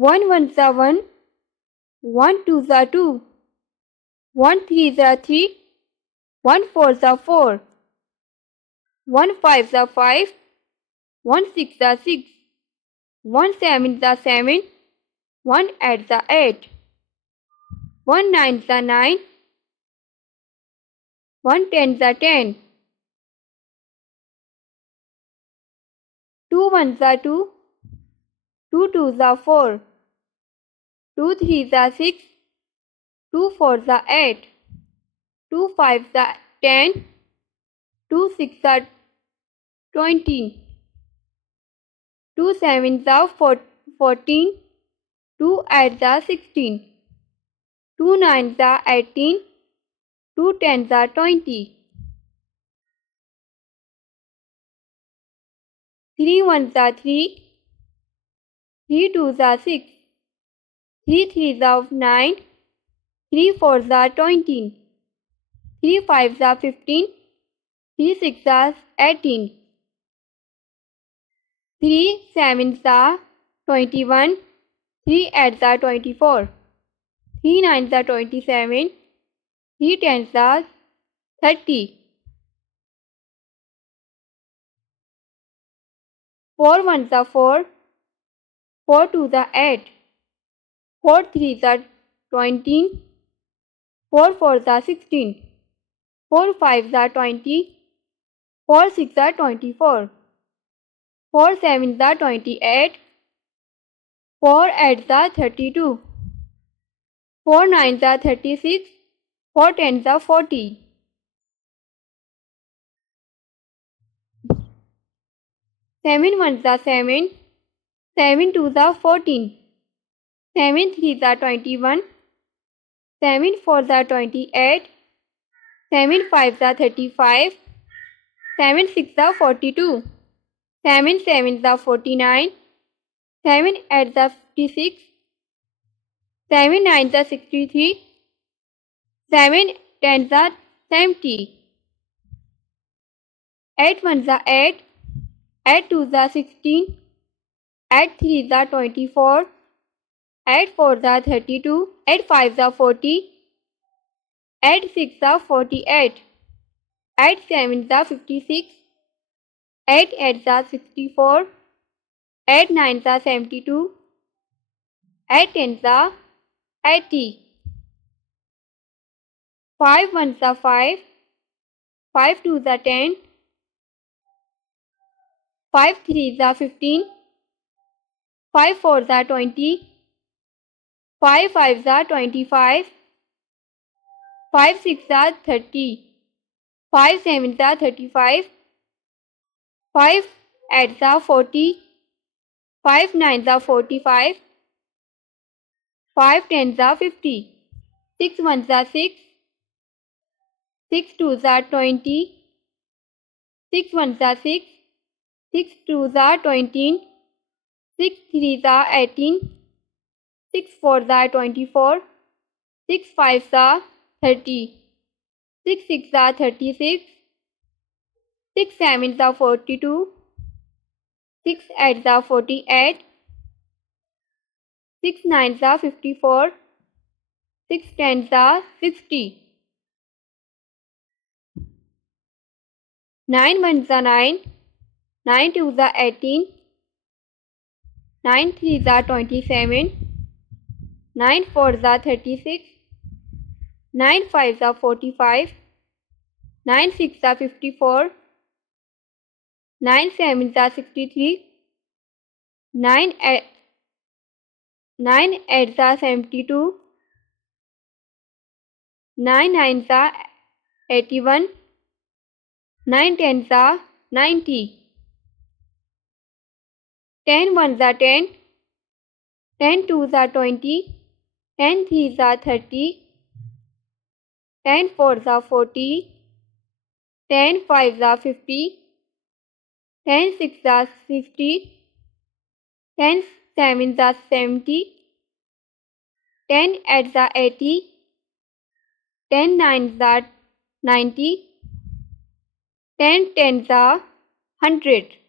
1 1 is 1, 1 2 is 2, 1 3 is 3, 1 4 is 4, 1 5 is 5, 1 6 is 6, 1 7 is 7, 1 8 is 8, 1 9 is 9, 1 10 is 10, 2 1 is 2, 2 2 is 4, 2 3 is 6, 2 4 is 8, 2 5 is 10, 2 6 is 20, 2 7 is 14, 2 8 is 16, 2 9 is 18, 2 10 is 20, 3 1 is 3, 3 2 is 6, 3 3 is 9, 3 4 is 20, 3 5 is 15, 3 6 is 18, 3 7 is 21, 3 8 is 24, 3 9 is 27, 3 10 is 30, 4 1 is 4, 4 2 is 8, 4 3 is 20, 4 4 is 16, 4 5 is 20, 4 6 is 24, 4 7 is 28, 4 8 is 32, 4 9 is 36, 4 10 is 40, 7 1 is 7, 7 2 is 14, 7 3 is 21, 7 4 is 28, 7 5 is 35, 7 6 is 42, 7 7 is 49, 7 8 is 56, 7 9 is 63, 7 10 is 70, 8 1 is 8, 8 2 is 16, 8 3 is 24, 8 4 is 32, 8 5 is 40, 8 6 is 48, 8 7 is 56, 8 8 is 64, 8 9 is 72, 8 10 is 80, 5 1 is 5, 5 2 is 10, 5 3 is 15, 5 4 is 20, 5 5 is 25, 5 6 is 30, 5 7 is 35, 5 8 is 40, 5 9 is 45, 5 10 is 50, 6 1 is 6, 6 2 is 20, 6 1 is 6, 6 2 is 20, 6 3 is 18, 6 4 is 24, 6 5 is 30, 6 6 is 36, 6 7 is 42, 6 8 is 48, 6 9 is 54, 6 10 is 60, 9 1 is 9, 9 2 is 18, 9 3 is 27, 9 4 is 36, 9 5 is 45, 9 6 is 54, 9 7 is 63, 9 8 is 72, 9 9 is 81, 9 10 is 90, 10 1 is 10, 10 2 is 20, 10 3 is 30, 10 4 is 40, 10 5 is 50, 10 6 is 60, 10 7 is 70, 10 8 is 80, 10 9 is 90, 10 10 is 100.